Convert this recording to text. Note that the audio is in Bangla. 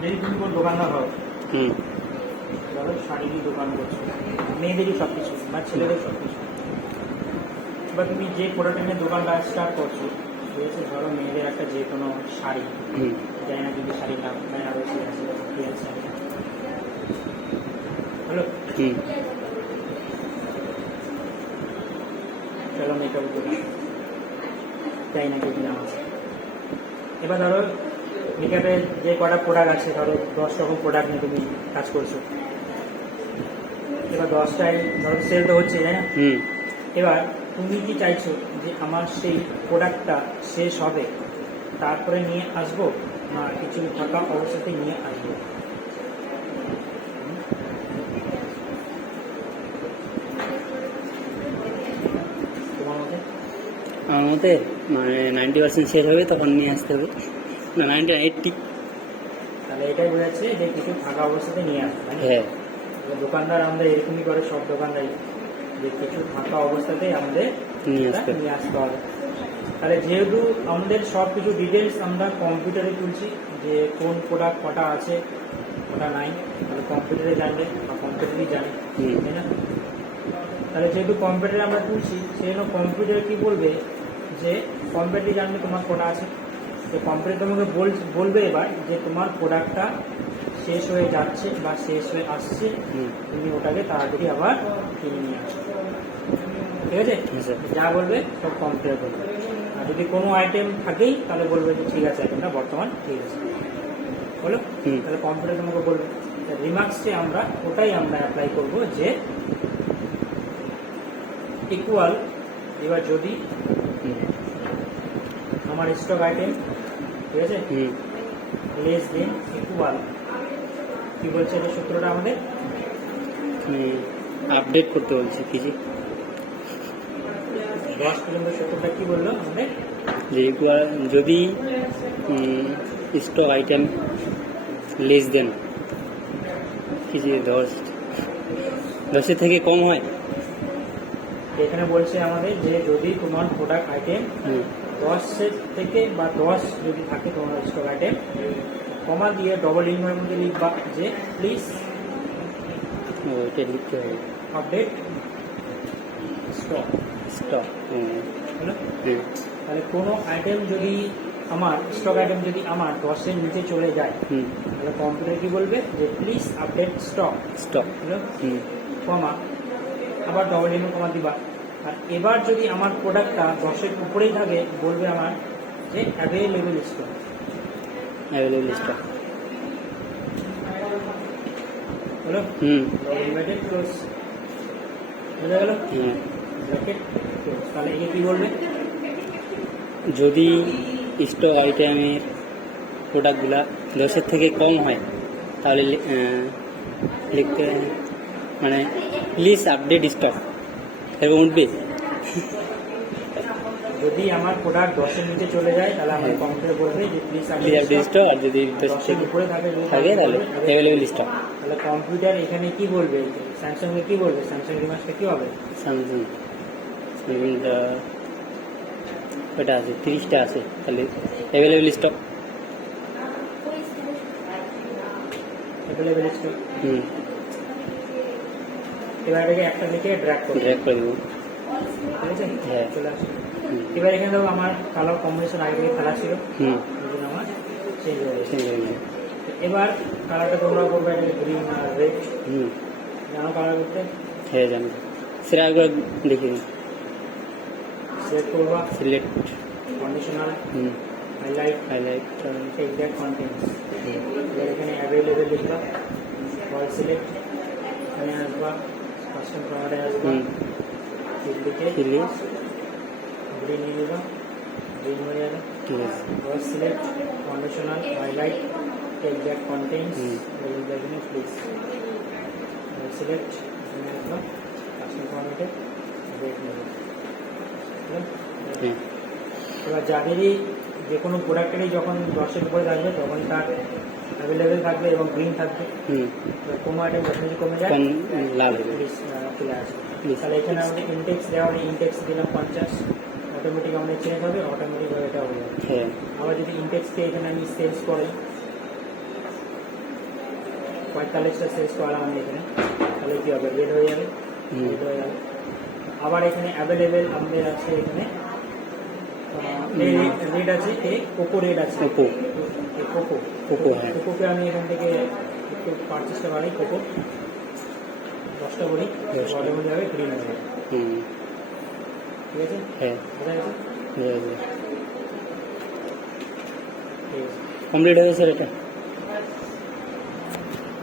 যদি তুমি কোনো দোকানদার হও, হুম ধরো শাড়িরই দোকান করছো, মেয়েদেরই সব কিছু বা ছেলেদের সব কিছু, বা তুমি যে প্রোডাক্ট নিয়ে দোকানটা স্টার্ট করছো, ঠিক আছে, ধরো মেয়েদের একটা যে কোনো শাড়ি, হুম জানি না যদি শাড়ির নাম বেনারসি আছে, প্রিন্স আছে, হলো, হুম চলো মেকআপ দোকান, জানি না কি নাম আছে। এবার ধরো মেকআপের যে কটা প্রোডাক্ট আছে, ধরো 10 রকম প্রোডাক্ট নিয়ে তুমি কাজ করছো, এবার 10টাই ধরো সেল তো হচ্ছে, তাই না? হুম এবার তুমি কি চাইছো যে আমার সেই প্রোডাক্টটা শেষ হবে তারপরে নিয়ে আসবো, না কিছু থাকা অবস্থাতে নিয়ে আসবো? তোমার মতে? আমার মতে মানে 90% শেষ হবে তখন নিয়ে আসতে হবে, না 90-80। তাহলে এটাই বোঝাচ্ছে যে কিছু থাকা অবস্থাতে নিয়ে আসবে, তাই না? হ্যাঁ এবার দোকানদার আমাদের এরকমই করে, সব দোকানদারই, যে কিছু থাকা অবস্থাতেই আমাদের নিয়ে এটা আসতে নিয়ে আসতে হবে। তাহলে যেহেতু আমাদের সব কিছু ডিটেলস আমরা কম্পিউটারে তুলছি, যে কোন প্রোডাক্ট কটা আছে কটা নাই, তাহলে কম্পিউটারে জানবে বা কম্পিউটারই জানে, হুম তাই না? তাহলে যেহেতু কম্পিউটারে আমরা তুলছি, সেই জন্য কম্পিউটার কি বলবে, যে কম্পিউটারই জানবে তোমার কটা আছে, তো কম্পিউটার তোমাকে বলবে এবার যে তোমার প্রোডাক্টটা শেষ হয়ে যাচ্ছে বা শেষ হয়ে আসছে, হুম তুমি ওটাকে তাড়াতাড়ি আবার কিনে নিয়ে আসো, ঠিক আছে? হ্যাঁ স্যার। যা বলবে সব কম্পিউটার বলবে। আর যদি কোনো আইটেম থাকেই তাহলে বলবে যে ঠিক আছে, আইটেমটা বর্তমান ঠিক আছে, বলো। হুম তাহলে কম্পিউটার তোমাকে বলবে। রিমার্কসে আমরা ওটাই আমরা অ্যাপ্লাই করব, যে ইকুয়াল, এবার যদি হুম আমার স্টক আইটেম, ঠিক আছে, হুম লেস দেন ইকুয়াল, কি বলছে এটা সূত্রটা আমাদের? আপডেট করতে বলছি কি যে 10 পর্যন্ত সূত্রটা কি বললো আমাদের? যে যদি স্টক আইটেম লেস দেন কি যে 10-10 থেকে কম হয়। এখানে বলছে আমাদের যে যদি তোমার প্রোডাক্ট আইটেম হুম 10 থেকে বা 10 যদি থাকে তোমার স্টক আইটেম, কমা দিয়ে ডবল ইনভার মধ্যে লিখবা যে প্লিজ ওইটা লিখতে হবে আপডেট স্টক, স্টক। হলো। হুম তাহলে কোনো আইটেম যদি আমার স্টক আইটেম যদি আমার 10-এর নিচে চলে যায়, হুম তাহলে কম্পিউটার কি বলবে যে প্লিজ আপডেট স্টক, স্টক। হলো, হুম কমা, আবার ডবল ইনভার কমা দিবা। আর এবার যদি আমার প্রোডাক্টটা 10-এর উপরেই থাকে, বলবে আমার যে অ্যাভেলেবল স্টক, অ্যাভেলেবল স্টক। হলো, হুম ইনভার্টেড ক্লোজ, বুঝা গেল? হ্যাঁ ব্র্যাকেট ক্লোজ। তাহলে একে কি বলবে? যদি স্টক আইটেমের প্রোডাক্টগুলা 10-এর থেকে কম হয় তাহলে লিখতে মানে প্লিজ আপডেট স্টক এরকম উঠবে। যদি আমার প্রোডাক্ট 10-এর নিচে চলে যায়, তাহলে আমাদের কম্পিউটার বলবে যে প্লিজ প্লিজ আপডেট স্টক, আর যদি 10 10-এর থেকে উপরে থাকে থাকে তাহলে অ্যাভেলেবল স্টক। তাহলে কম্পিউটার এখানে কি বলবে? স্যামসাংকে কি বলবে? স্যামসাং রিমার্সটা কি হবে? স্যামসাং ওটা আছে 30টা আছে, তাহলে অ্যাভেলেবল স্টক। Available stock. হুম এবার এটাকে একটা লিখে ড্র্যাগ করবে, ড্র্যাগ করে দেবো। ঠিক আছে? হ্যাঁ। চলে আসে। হুম এবার এখানে দেখো আমার কালার কম্বিনেশন আগে থেকে খেলা ছিল, হুম এই জন্য আমার চেঞ্জ হয়ে গেছে। সেই জন্য। এবার কালারটা তোমরা করবে এটাকে গ্রিন আর রেড, হুম জানো কালার করতে? হ্যাঁ জানি, সেটা একবার দেখে নিন। সিলেক্ট করবা, সিলেক্ট। কন্ডিশনাল, হুম হাইলাইট, হাইলাইট। Exact contents. এবার এখানে অ্যাভেলেবেল লিখবা, অল সিলেক্ট, এখানে আসবা, কাস্টম ফরম্যাটে আসবা, হুম ঠিক লিখে ফিলি। গ্রিন নিয়ে নিবা, গ্রিন হয়ে যাবে। ঠিক আছে। All select, conditional, highlight, exact contents, হুম এখানে প্লিজ অল সিলেক্ট, এখানে আসবা, কাস্টম ফরম্যাটে রেড নেবে। হ্যাঁ এবার যাদেরই যে কোনো প্রোডাক্টেরই যখন 10-এর উপরে থাকবে তখন তার অ্যাভেলেবেল থাকবে এবং গ্রিন থাকবে। হুম কোনো আইটেম যখন কমে যায় কম লাভ হবে। প্লিজ চলে আসবে। Please. তাহলে এখানে আমাদের ইনটেক্স দেওয়া হলে ইনটেক্স দিলাম 50, অটোমেটিক আমাদের চেঞ্জ হবে, অটোমেটিকভাবে এটা হয়ে যাবে। হ্যাঁ আবার যদি ইনটেক্সকে এখানে আমি সেলস করি, পঁয়তাল্লিশটা সেলস করালাম আমি এখানে, তাহলে কী হবে, রেড হয়ে যাবে, হুম। রেড হয়ে যাবে। আবার এখানে অ্যাভেলেবেল আমাদের আছে এখানে রেড আছে, কোকো রেড আছে, ওপো কোকো কোকো, হ্যাঁ। কোকোকে আমি এখান থেকে একটু পারচেসটা বাড়াই, কোকো 10টা করি, 10টা। বলে যাবে গ্রিন হয়ে যাবে, হুম, ঠিক আছে, হ্যাঁ, বোঝা গেছে, বোঝা যায়। ঠিক আছে। কমপ্লিট হয়ে গেছে এটা।